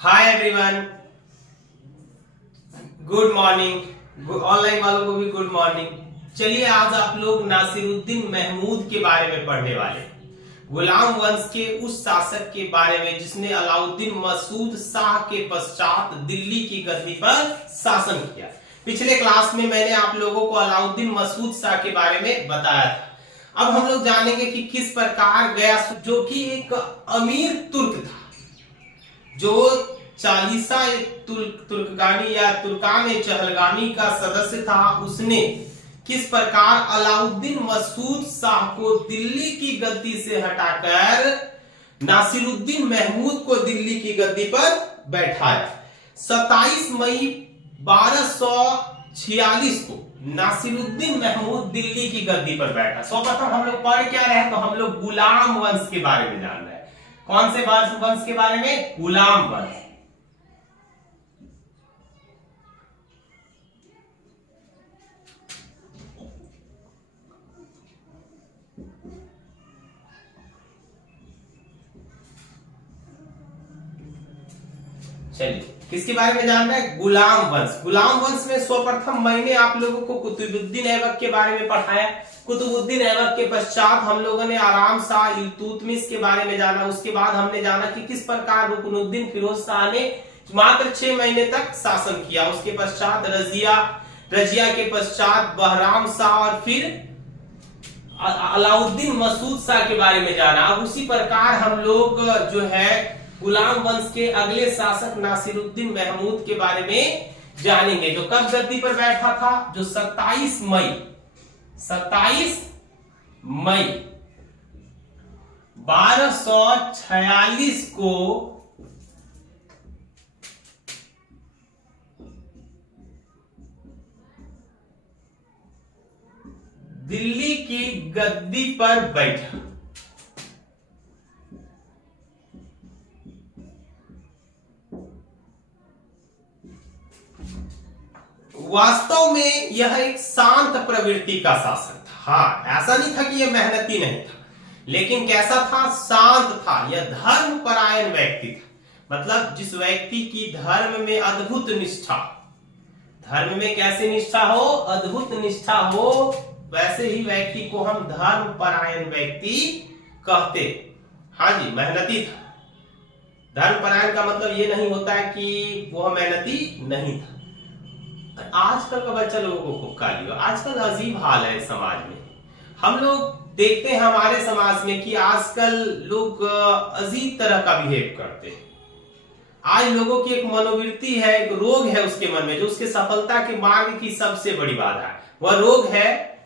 Hi everyone, good morning. Online वालों को भी गुड मॉर्निंग। चलिए आज आप लोग नासिरुद्दीन महमूद के बारे में पढ़ने वाले, गुलाम वंश के उस शासक के बारे में जिसने अलाउद्दीन मसूद शाह के पश्चात दिल्ली की गद्दी पर शासन किया। पिछले क्लास में मैंने आप लोगों को अलाउद्दीन मसूद शाह के बारे में बताया था। अब हम लोग जानेंगे कि किस प्रकार गयास, जो कि एक अमीर तुर्क था, जो चालीसा तुर्कगानी या तुर्कान चहलगानी का सदस्य था, उसने किस प्रकार अलाउद्दीन मसूद शाह को दिल्ली की गद्दी से हटाकर नासिरुद्दीन महमूद को दिल्ली की गद्दी पर बैठाया। 27 मई 1246 को नासिरुद्दीन महमूद दिल्ली की गद्दी पर बैठा। सर्वप्रथम हम लोग पढ़ क्या रहे, तो हम लोग गुलाम वंश के बारे में जान रहे हैं। कौन से वंश के बारे में? गुलाम वंश। चलिए किसके बारे में जान रहे हैं? गुलाम वंश। गुलाम वंश में सर्वप्रथम मैंने आप लोगों को कुतुबुद्दीन ऐबक के बारे में पढ़ाया। कुतुबुद्दीन ऐबक के पश्चात हम लोगों ने आराम शाह इल्तुतमिश के बारे में जाना। उसके बाद हमने जाना कि किस प्रकार रुकनुद्दीन फिरोज शाह ने मात्र 6 महीने तक शासन किया। उसके पश्चात रजिया के पश्चात बहराम शाह और फिर अलाउद्दीन मसूद शाह के बारे में जाना। अब उसी प्रकार हम लोग जो है गुलाम वंश के अगले शासक नासिरुद्दीन महमूद के बारे में जानेंगे, जो कब गद्दी पर बैठा था? जो 27 मई 1246 को दिल्ली की गद्दी पर बैठा। वास्तव में यह एक शांत प्रवृत्ति का शासक था। हाँ, ऐसा नहीं था कि यह मेहनती नहीं था, लेकिन कैसा था? शांत था। यह धर्मपरायण व्यक्ति था। मतलब जिस व्यक्ति की धर्म में अद्भुत निष्ठा, धर्म में कैसे निष्ठा हो? अद्भुत निष्ठा हो, वैसे ही व्यक्ति को हम धर्मपरायण व्यक्ति कहते। हाँ जी, मेहनती था। धर्मपरायण का मतलब ये नहीं होता है कि वह मेहनती नहीं था। आजकल का बच्चा लोगों को खूब गाली। आजकल अजीब हाल है समाज में। हम लोग देखते हैं हमारे समाज में कि आजकल लोग अजीब तरह का बिहेव करते हैं। आज लोगों की एक मनोवृत्ति है, एक रोग है उसके मन में, जो उसके सफलता के मार्ग की सबसे बड़ी बाधा है। वह रोग है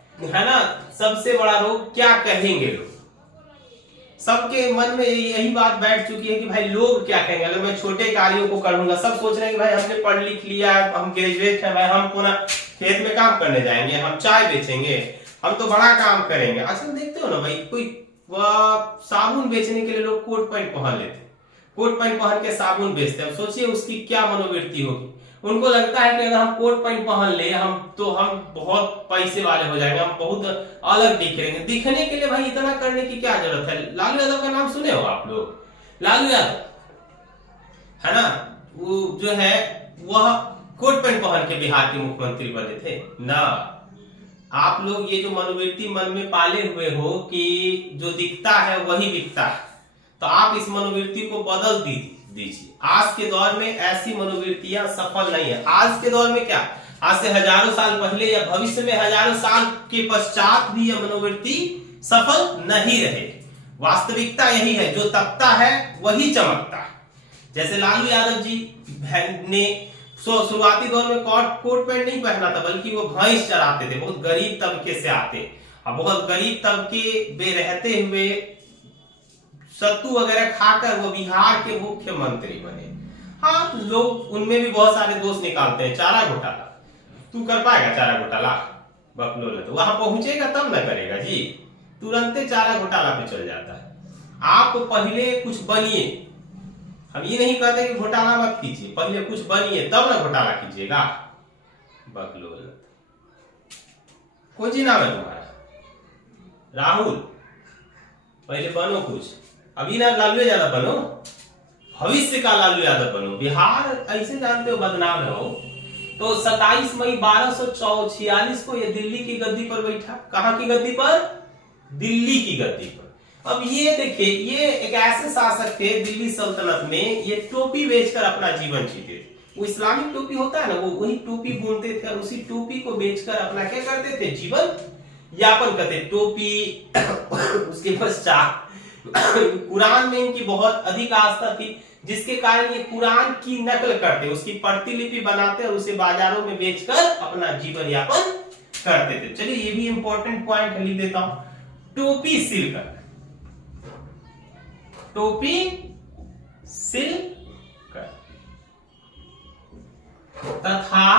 ना, सबसे बड़ा रोग, क्या कहेंगे लोग। सबके मन में यही बात बैठ चुकी है कि भाई लोग क्या कहेंगे अगर मैं छोटे कार्यों को करूंगा। सब सोच रहे हैं कि भाई हमने पढ़ लिख लिया, हम ग्रेजुएट हैं, भाई हम पूरा खेत में काम करने जाएंगे, हम चाय बेचेंगे, हम तो बड़ा काम करेंगे। आजकल देखते हो ना भाई, कोई साबुन बेचने के लिए लोग कोट पैंट पहन लेते, कोट पैंट पहन के साबुन बेचते हैं। सोचिए उसकी क्या मनोवृत्ति होगी। उनको लगता है कि अगर हम कोट पैंट पहन ले हम बहुत पैसे वाले हो जाएंगे, हम बहुत अलग दिखेंगे। दिखने के लिए भाई इतना करने की क्या जरूरत है? लालू यादव का नाम सुने हो आप लोग? लालू यादव है ना, वो जो है वह कोट पैंट पहन के बिहार के मुख्यमंत्री बने थे ना। आप लोग ये जो मनोवृत्ति मन में पाले हुए हो कि जो दिखता है वही बिकता है, तो आप इस मनोवृत्ति को बदल दीजिए। आज के दौर में ऐसी मनोवृत्तियां सफल नहीं है। आज के दौर में क्या, आज से हजारों साल पहले या भविष्य में हजारों साल के पश्चात भी यह मनोवृत्ति सफल नहीं रहे। वास्तविकता यही है, जो तपता है वही चमकता है। जैसे लालू यादव जी ने शुरुआती दौर में कोट पैंट नहीं पहना था, बल्कि वो भैंस चराते थे। बहुत गरीब तबके से आते, और बहुत गरीब तबके में रहते हुए सत्तू वगैरह खाकर वो बिहार के मुख्यमंत्री बने। हाँ, लोग उनमें भी बहुत सारे दोष निकालते हैं। चारा घोटाला, तू कर पाएगा चारा घोटाला? बकलोल है, तो वहां पहुंचेगा तब न करेगा जी, तुरंत चारा घोटाला पे चल जाता है। आप पहले कुछ बनिए। हम ये नहीं कहते कि घोटाला मत कीजिए, पहले कुछ बनिए तब ना घोटाला कीजिएगा। बकलोल। कौन सी नाम है तुम्हारा? राहुल। पहले बनो कुछ, अभी ना लालू ज्यादा बनो। भविष्य का लालू यादव बनो। बिहार ऐसे जानते हो बदनाम है वो। तो 27 मई 1246 को ये दिल्ली की गद्दी पर बैठा। कहां की गद्दी पर? दिल्ली की गद्दी पर। अब ये देखिए, ये एक ऐसे शासक थे दिल्ली सल्तनत में, ये टोपी बेचकर अपना जीवन जीते थे। वो इस्लामिक टोपी होता है ना, वो वही टोपी बुनते थे और उसी टोपी को बेचकर अपना क्या करते थे? जीवन यापन करते। टोपी उसके पश्चात कुरान में इनकी बहुत अधिक आस्था थी, जिसके कारण ये कुरान की नकल करते, उसकी प्रतिलिपि बनाते और उसे बाजारों में बेचकर अपना जीवन यापन करते थे। चलिए ये भी इंपॉर्टेंट पॉइंट लिख देता हूं। टोपी सिलकर, टोपी सिलकर तथा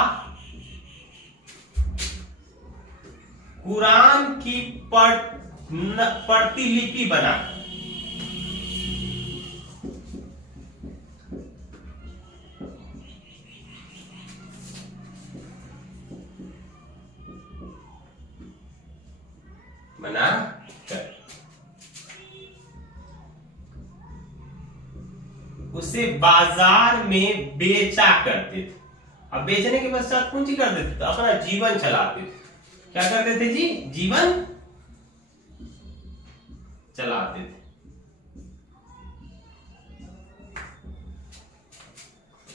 कुरान की प्रतिलिपि बनाकर उसे बाजार में बेचा करते थे। अब बेचने के पश्चात कौन सी करते थे? तो अपना जीवन चलाते थे। क्या करते थे जी? जीवन चलाते थे।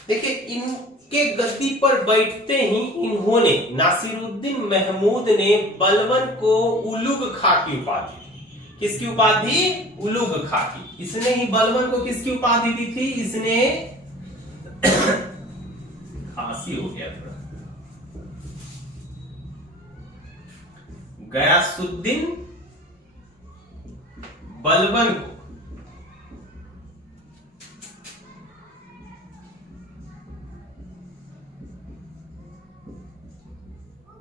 देखिए, इनके गद्दी पर बैठते ही इन्होंने, नासिरुद्दीन महमूद ने बलबन को उलुग खाकी उपाधि दी। किसकी उपाधि? उलुग खाकी। इसने ही बलबन को किसकी उपाधि दी थी? इसने खांसी हो गया थोड़ा। गयासुद्दीन बलबन को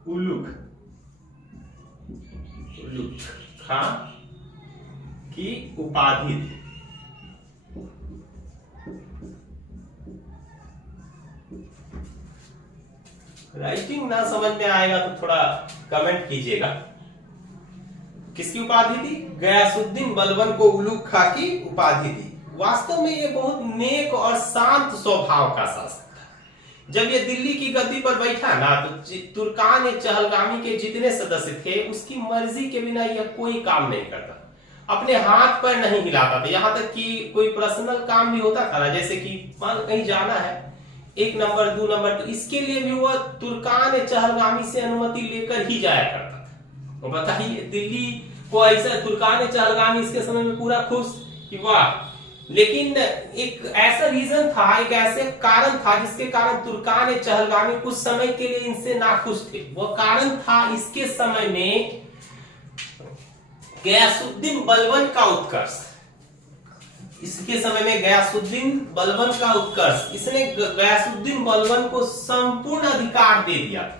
उलुग खां की उपाधि दी। राइटिंग ना समझ में आएगा तो थोड़ा कमेंट कीजिएगा। किसकी उपाधि दी? गयासुद्दीन बलबन को उलुग खां की उपाधि दी। वास्तव में ये बहुत नेक और शांत स्वभाव का शासक था। जब ये दिल्ली की गद्दी पर बैठा ना, तो तुर्कान चहलगामी के जितने सदस्य थे उसकी मर्जी के बिना यह कोई काम नहीं करता, अपने हाथ पर नहीं हिलाता था। यहां तक कि कोई पर्सनल काम भी होता था ना, जैसे कि मान कहीं जाना है 1 नंबर 2 नंबर, तो इसके लिए भी वह तुर्कान चहलगामी से अनुमति लेकर ही जाया करता था। तो बताइए, दिल्ली को ऐसा तुर्कान चहलगामी इसके समय में पूरा खुश कि वाह। लेकिन एक ऐसा रीजन था, एक ऐसे कारण था जिसके कारण तुर्कान चहलगामी कुछ समय के लिए इनसे नाखुश थे। वह कारण था इसके समय में गयासुद्दीन बलबन का उत्कर्ष। इसके समय में गयासुद्दीन बलबन का उत्कर्ष, इसने गयासुद्दीन बलबन को संपूर्ण अधिकार दे दिया था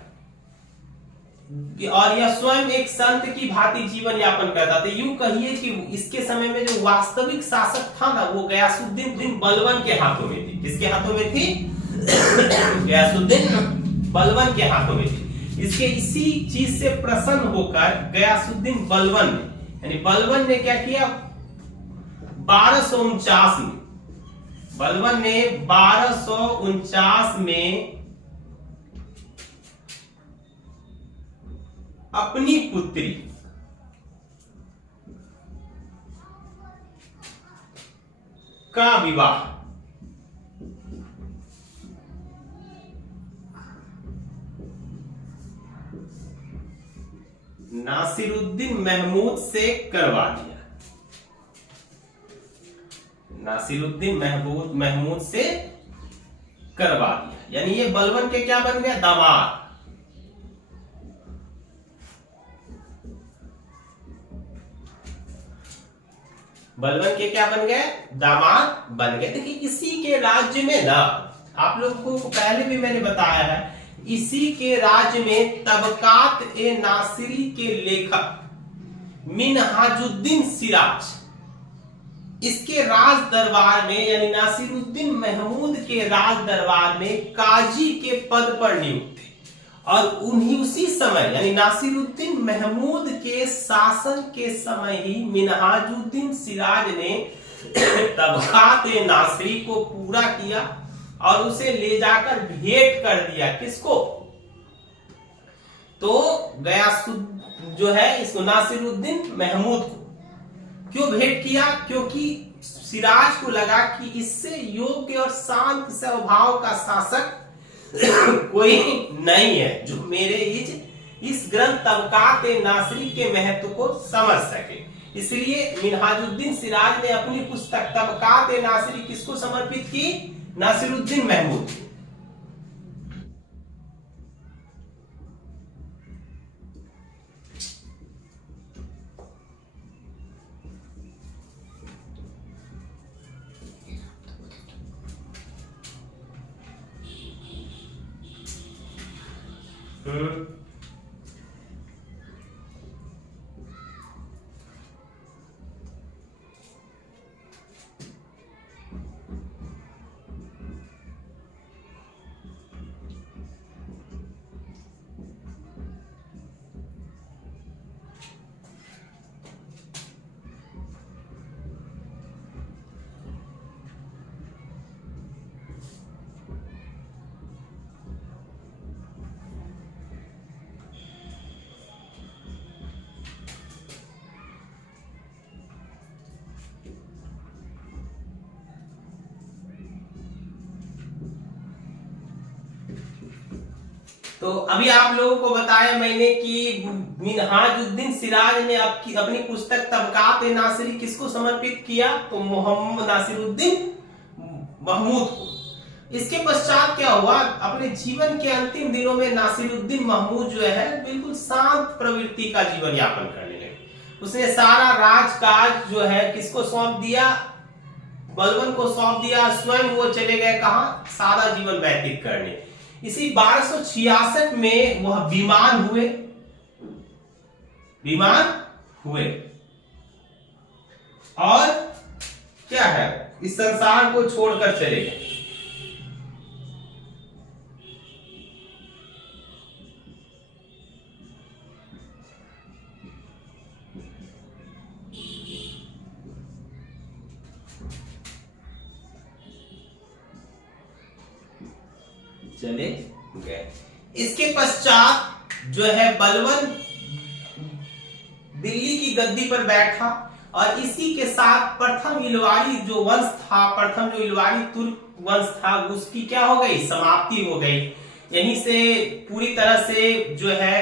और यह स्वयं एक संत की भांति जीवन यापन करता था। यूं कहिए कि इसके समय में जो वास्तविक शासक था ना, वो गयासुद्दीन बलबन के हाथों में थी। किसके हाथों में थी? गयासुद्दीन बलबन के हाथों में थी। इसके इसी चीज से प्रसन्न होकर गयासुद्दीन बलबन ने, यानी बलबन ने क्या किया? 1249 में, बलबन ने 1249 में अपनी पुत्री का विवाह नासिरुद्दीन महमूद से करवा दिया। नासिरुद्दीन महमूद से करवा दिया, यानी ये बलबन के क्या बन गया? दामाद। बलबन के क्या बन गए? दामाद बन गए। देखिए, इसी के राज्य में ना, आप लोगों को पहले भी मैंने बताया है, इसी के राज्य में तबकात ए नासिरी के लेखक मिनहाजुद्दीन सिराज, इसके राज दरबार में, यानी नासिरुद्दीन महमूद के राज दरबार में काजी के पद पर नियुक्त थे। और उसी समय, यानी नासिरुद्दीन महमूद के शासन के समय ही मिनहाजुद्दीन सिराज ने तबकात नासरी को पूरा किया और उसे ले जाकर भेंट कर दिया। किसको? तो गयासुद्दीन जो है इसको नासिरुद्दीन महमूद को क्यों भेंट किया? क्योंकि सिराज को लगा कि इससे योग्य और शांत स्वभाव का शासक कोई नहीं है जो मेरे इस ग्रंथ तबकात नासरी के महत्व को समझ सके। इसलिए मिनहाजुद्दीन सिराज ने अपनी पुस्तक तबकात नासरी किसको समर्पित की? नासिरुद्दीन महमूद। तो अभी आप लोगों को बताया मैंने कि मिनहाजुद्दीन सिराज ने अपनी पुस्तक तबकात नासरी किसको समर्पित किया? तो मोहम्मद नासिरुद्दीन महमूद को। इसके पश्चात क्या हुआ? अपने जीवन के अंतिम दिनों में नासिरुद्दीन महमूद जो है बिल्कुल शांत प्रवृत्ति का जीवन यापन करने लगे। उसने सारा राजकाज जो है किसको सौंप दिया? बलबन को सौंप दिया। स्वयं वो चले गए कहां? सादा जीवन व्यतीत करने। इसी 1266 में वह बीमार हुए और क्या है इस संसार को छोड़कर चले गए। चले गए। इसके पश्चात जो है बलबन दिल्ली की गद्दी पर बैठा और इसी के साथ प्रथम इलवारी जो वंश था, प्रथम जो इलवारी तुर्क वंश था, उसकी क्या हो गई? समाप्ति हो गई। यहीं से पूरी तरह से जो है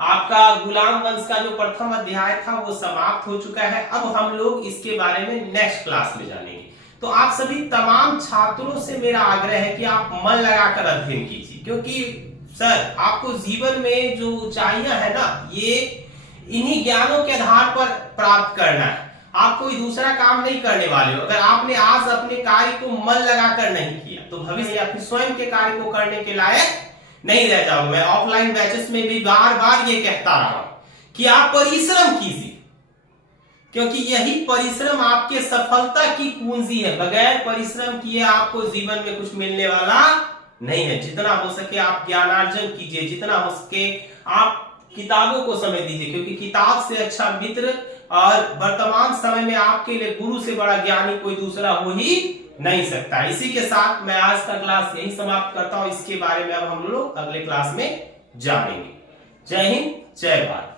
आपका गुलाम वंश का जो प्रथम अध्याय था वो समाप्त हो चुका है। अब हम लोग इसके बारे में नेक्स्ट क्लास में जानेंगे। तो आप सभी तमाम छात्रों से मेरा आग्रह है कि आप मन लगाकर अध्ययन कीजिए, क्योंकि सर आपको जीवन में जो ऊंचाइयां है ना, ये इन्हीं ज्ञानों के आधार पर प्राप्त करना है। आप कोई दूसरा काम नहीं करने वाले हो। अगर आपने आज अपने कार्य को मन लगाकर नहीं किया तो भविष्य में अपने स्वयं के कार्य को करने के लायक नहीं रह जाओगे। मैं ऑफलाइन बैचेस में भी बार बार ये कहता रहा हूं कि आप परिश्रम कीजिए, क्योंकि यही परिश्रम आपके सफलता की कुंजी है। बगैर परिश्रम किए आपको जीवन में कुछ मिलने वाला नहीं है। जितना हो सके आप ज्ञानार्जन कीजिए, जितना हो सके आप किताबों को समय दीजिए, क्योंकि किताब से अच्छा मित्र और वर्तमान समय में आपके लिए गुरु से बड़ा ज्ञानी कोई दूसरा हो ही नहीं सकता। इसी के साथ मैं आज का क्लास यही समाप्त करता हूं। इसके बारे में अब हम लोग अगले क्लास में जानेंगे। जय हिंद, जय भारत।